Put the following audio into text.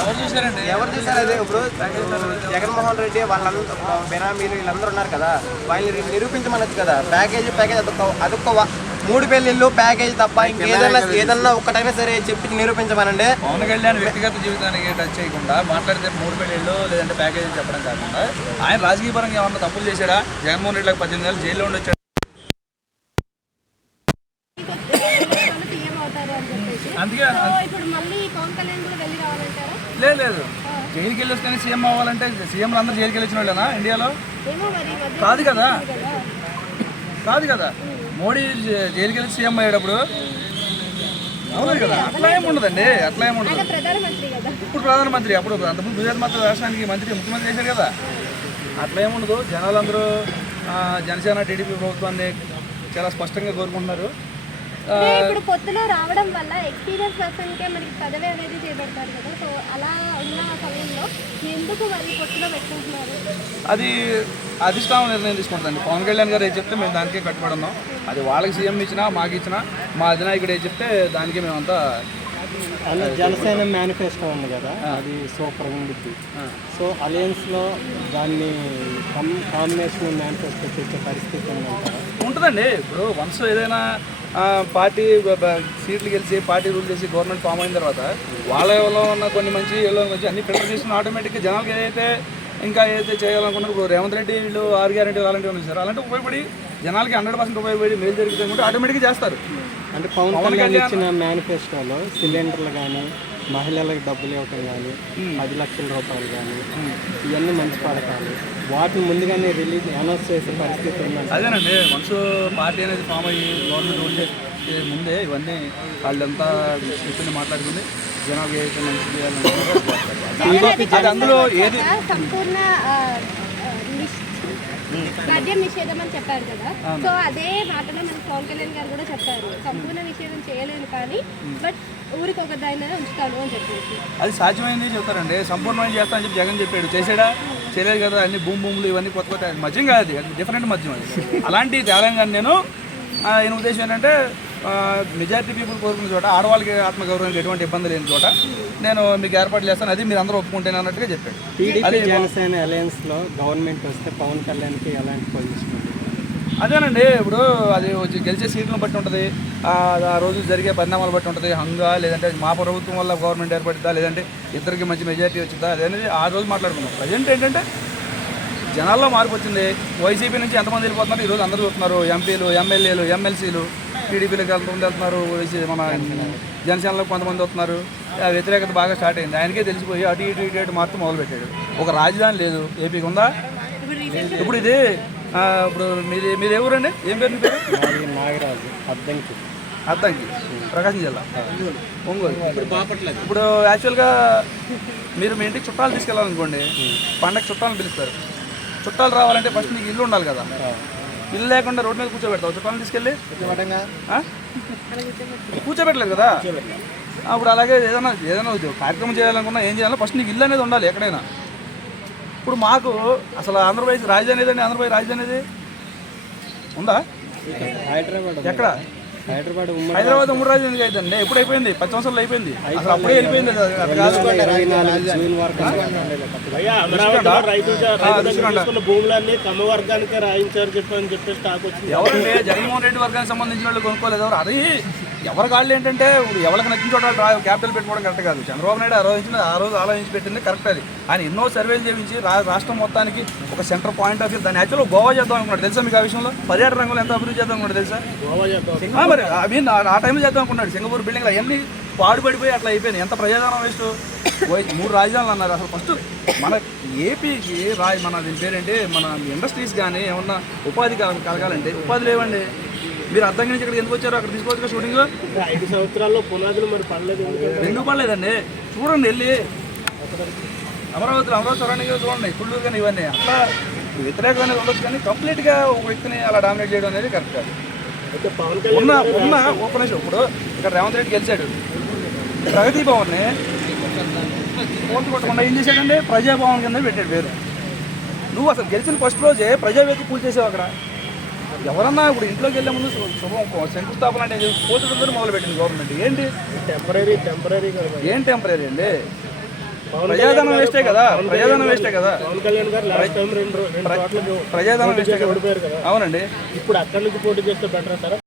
ఎవరు చూసారండి ఎవరు చూసారు అదే ఇప్పుడు జగన్మోహన్ రెడ్డి వాళ్ళందరూ బెనామీలు వీళ్ళందరూ ఉన్నారు కదా. వాళ్ళని నిరూపించమనొచ్చు కదా. ప్యాకేజీ ప్యాకేజ్ అదొక అదొక మూడు పెళ్ళిళ్ళు ప్యాకేజ్ తప్ప ఇంకేదన్నా ఏదన్నా ఒక్కటైనా సరే చెప్పి నిరూపించమనండి. పవన్ కళ్యాణ్ వ్యక్తిగత జీవితానికి టచ్ చేయకుండా మాట్లాడితే మూడు పెళ్ళిళ్ళు లేదంటే ప్యాకేజీ చెప్పడం కాకుండా ఆయన రాజకీయ పరంగా ఏమన్నా తప్పులు చేశాడా? జగన్మోహన్ రెడ్డికి పద్దెనిమిది నెలలు జైల్లో ఉండి అని చెప్పేసి. అందుకే సో ఇప్పుడు మళ్ళీ పవన్ కళ్యాణ్ కూడా వెళ్ళి రావాలంటారా? లేదు లేదు. జైలుకి వెళ్ళి వస్తేనే సీఎం అవ్వాలంటే సీఎంలు అందరూ జైలుకి వెళ్ళి వచ్చిన వాళ్ళేనా ఇండియాలో? ఏమో మరి కాదు కదా. కదా. కాదు కదా. మోడీ జై- జైలుకి వెళ్ళి సీఎం అయ్యేటప్పుడు అవును కదా. అట్లా ఏమి ఉండదండి. అట్లా ఏమి ఉండదు. ఆయన ప్రధానమంత్రి కదా. ఇప్పుడు ప్రధానమంత్రి అప్పుడు అంతకుముందు గుజరాత్ మాత్రం రాష్ట్రానికి మంత్రి ముఖ్యమంత్రి చేశారు కదా. అట్లా ఏముండదు జనాలందరూ ఆ, జనసేన టీడీపీ ప్రభుత్వాన్ని చాలా స్పష్టంగా కోరుకుంటున్నారు. ఇప్పుడు పొత్తులో రావడం వల్ల ఎక్స్పీరియన్స్ పర్సన్ కే మనకి పదవి అనేది చేపడతారు కదా. సో అలా ఉన్న సమయంలో ఎందుకు మరి పొత్తులో పెట్టుకుంటున్నారు? అది అధిష్టానం నిర్ణయం తీసుకుంటుంది పవన్ కళ్యాణ్ గారు ఏం చెప్తే మేము దానికే కట్టుబడి ఉన్నాం. అది వాళ్ళకి సీఎం ఇచ్చినా మాకు ఇచ్చినా మా అధినాయకుడు ఏం చెప్తే దానికి మేమంతా అలా జనసేన మేనిఫెస్టో ఉంది కదా అది సూపర్ ఉండిద్ది. సో అలయన్స్లో దాన్ని కాంబినేషన్ మేనిఫెస్టో తెచ్చే పరిస్థితి ఉంటుందండి. ఇప్పుడు వన్స్ ఏదైనా పార్టీ సీట్లు గెలిచి పార్టీ రూల్ చేసి గవర్నమెంట్ ఫామ్ అయిన తర్వాత వాళ్ళలో ఉన్న కొన్ని మంచి మంచి అన్ని ఫిల్టర్ చేసుకుని ఆటోమేటిక్గా జనాలకి ఏదైతే ఇంకా ఏదైతే చేయాలనుకున్నారో ఇప్పుడు రేవంత్ రెడ్డి వీళ్ళు ఆరు గ్యారెంటీ అలాంటివి ఉన్నాయి సార్ అలాంటి ఉపయోగపడి జనాలకి హండ్రెడ్ పర్సెంట్ ఉపయోగపడి మేలు జరుగుతుంది అనుకుంటే ఆటోమేటిక్గా చేస్తారు. అంటే పవన్ కళ్యాణ్ ఇచ్చిన మేనిఫెస్టోలో సిలిండర్లు కానీ మహిళలకు డబ్బులు ఇవ్వటం కానీ పది లక్షల రూపాయలు కానీ ఇవన్నీ మంచి పథకాలు వాటిని ముందుగానే రిలీజ్ అనౌన్స్ చేసే పరిస్థితి ఉందంట. అదేనండి వన్స్ పార్టీ అనేది ఫామ్ అయ్యి గవర్నమెంట్ ఉండే ముందే ఇవన్నీ వాళ్ళంతా కూర్చొని మాట్లాడుకుని జనాలకు ఏదైతే మంచి. అది అందులో ఏది సంపూర్ణ మద్యం నిషేధం అని చెప్పారు కదా. సో అదే మాటలో మనకి పవన్ కళ్యాణ్ గారు కూడా చెప్పారు. సంపూర్ణ నిషేధం చేయలేను కానీ బట్ ఊరికి ఒక దాన్ని ఉంచుతాను అని చెప్పేసి. అది సాధ్యమైంది చెప్తారండి. సంపూర్ణమైన చేస్తా అని చెప్పి జగన్ చెప్పాడు. చేసాడా చేయలేదు కదా. అన్ని భూమి భూములు ఇవన్నీ కొత్త కొత్త. మద్యం కాదు అది. డిఫరెంట్ మద్యం అది. అలాంటి తెలంగాణ నేను. ఆ, ఈయన ఉద్దేశం ఏంటంటే మెజారిటీ పీపుల్ కోరుకున్న చోట ఆడవాళ్ళకి ఆత్మగౌరవానికి ఎటువంటి ఇబ్బంది లేని చోట నేను మీకు ఏర్పాటు చేస్తాను. అది మీరు అందరూ ఒప్పుకుంటేనే అన్నట్టుగా చెప్పాడు. టీడీపీ జనసేన అలయన్స్లో గవర్నమెంట్ వస్తే పవన్ కళ్యాణ్కి ఎలాంటి పొజిషన్ అదేనండి ఇప్పుడు అది వచ్చి గెలిచే సీట్లను బట్టి ఉంటుంది. ఆ ఆ రోజు జరిగే పరిణామాలు బట్టి ఉంటుంది. హంగా లేదంటే మా ప్రభుత్వం వల్ల గవర్నమెంట్ ఏర్పడుతుందా లేదంటే ఇద్దరికి మంచి మెజారిటీ వచ్చిందా అదనేది ఆ రోజు మాట్లాడుకున్నాం. ప్రజెంట్ ఏంటంటే జనాల్లో మార్పు వచ్చింది. వైసీపీ నుంచి ఎంతమంది వెళ్ళిపోతున్నారు? ఈరోజు అందరూ చూస్తున్నారు. ఎంపీలు ఎమ్మెల్యేలు ఎమ్మెల్సీలు. టీడీపీలకు ఎంతమంది వెళ్తున్నారు మన జనసేనలో కొంతమంది వస్తున్నారు. ఆ వ్యతిరేకత బాగా స్టార్ట్ అయింది. ఆయనకే తెలిసిపోయి అటు ఇటు ఇటు ఇటు మార్పు మొదలుపెట్టాడు. ఒక రాజధాని లేదు. ఏపీకి ఉందా? ఇప్పుడు ఇది ఇప్పుడు మీది మీరు ఏ ఊరండి? ఏం పేరు పేరు? నాగరాజు అద్దంకి. అద్దంకి ప్రకాశం జిల్లా. ఒంగోలు. ఇప్పుడు యాక్చువల్గా మీరు మీ ఇంటికి చుట్టాలు తీసుకెళ్ళాలనుకోండి పండగ చుట్టాలను పిలుస్తారు. చుట్టాలు రావాలంటే ఫస్ట్ నీకు ఇల్లు ఉండాలి కదా. ఇల్లు లేకుండా రోడ్డు మీద కూర్చోబెడతావు? చుట్టాలను తీసుకెళ్ళి? కూర్చోబెట్టలేదు కదా? అప్పుడు అలాగే ఏదైనా ఏదైనా కార్యక్రమం చేయాలనుకున్నా ఏం చేయాలో ఫస్ట్ నీకు ఇల్లు అనేది ఉండాలి ఎక్కడైనా. ఇప్పుడు మాకు అసలు ఆంధ్రప్రదేశ్ రాజధాని ఏదండి? ఆంధ్రప్రదేశ్ రాజధాని ఏది? ఉందా. ఎక్కడ? హైదరాబాద్ ఉమ్మడి హైదరాబాద్ మూడు రాజధాని ఎందుకు అయిపోయింది ఎప్పుడు అయిపోయింది? పది సంవత్సరాలు అయిపోయింది. అసలు అప్పుడే వెళ్ళిపోయింది ఆ, భూములన్నీ తమ వర్గానికే రాయించారు చెప్పని చెప్పేసి టాక్ వచ్చింది. ఎవరండి? జగన్మోహన్ రెడ్డి వర్గానికి సంబంధించిన వాళ్ళు కొనుక్కోలేదు ఎవరు? అది ఎవరి కాళ్ళు ఏంటంటే ఇప్పుడు ఎవరికి నచ్చిన చోట క్యాపిటల్ పెట్టుకోవడం కరెక్ట్ కాదు. చంద్రబాబు నాయుడు ఆలోచించిన ఆ రోజు ఆలోచించి పెట్టింది కరెక్ట్ అది. ఆయన ఎన్నో సర్వేలు చేయించి రా- రాష్ట్రం మొత్తానికి ఒక సెంటర్ పాయింట్ ఆఫ్ వ్యూ దాన్ని యాక్చువల్గా గోవా చేద్దాం అనుకున్నాడు. తెలుసా మీకు ఆ విషయంలో? పర్యాటక రంగంలో ఎంత అభివృద్ధి చేద్దాం అనుకున్నాడు తెలుసా? గోవా చేద్దాం. ఆ మరి ఐ మీన్ ఆ టైంలో చేద్దాం అనుకున్నాడు. సింగపూర్ బిల్డింగ్ అవన్నీ పాడుపడిపోయి అట్లా అయిపోయింది ఎంత ప్రజాధనం వేస్ట్ మూడు రాజధానులు అన్నారు అసలు ఫస్ట్ మన ఏపీకి రాజ్ మన దీని పేరేంటి? మన ఇండస్ట్రీస్ కానీ ఏమన్నా ఉపాధి కల- కలగాలంటే ఉపాధి లేవండి. మీరు అర్థం నుంచి ఇక్కడికి ఎందుకు వచ్చారు? అక్కడ తీసుకోవచ్చు షూటింగ్ ఐదు సంవత్సరాల్లో పునాదులు మరి పడలేదు ఎందుకు పడలేదండి. చూడండి వెళ్ళి. అమరావతిలో అమరావతి సరౌండింగ్ చూడండి. కుళ్ళూరు కానీ ఇవన్నీ. అట్లా వ్యతిరేకం అనేది ఉండొచ్చు కానీ కంప్లీట్గా ఒక వ్యక్తిని అలా డామినేట్ చేయడం అనేది కరెక్ట్ కాదు. ఉన్న ఉన్న నిమిషం ఇప్పుడు ఇక్కడ రేవంత్ రెడ్డి గెలిచాడు. ప్రగతి భవన్ని పూర్తి కొట్టకుండా ఏం చేశాడంటే ప్రజాభవన్ కింద పెట్టాడు పేరు నువ్వు అసలు గెలిచిన ఫస్ట్ రోజే ప్రజావేదిక పూజ చేసావు అక్కడ. ఎవరన్నా ఇప్పుడు ఇంట్లోకి వెళ్ళే ముందు శుభం శంకుస్థాపన అంటే పోతులతో మొదలు పెట్టింది గవర్నమెంట్ ఏంటి? టెంపరీ టెంపరీ ఏం టెంపరీ అండి? ప్రజాధనం వేస్టే కదా? ప్రజాధనం వేస్టే కదా? పవన్ కళ్యాణ్ గారు లాస్ట్ టైం రెండు రెండు ప్రజాధనం వేస్టే కదా? ఓడిపోయారు కదా? అవునండి. ఇప్పుడు అక్కడి నుంచి పోటీ చేస్తే బెటర్ అంటారా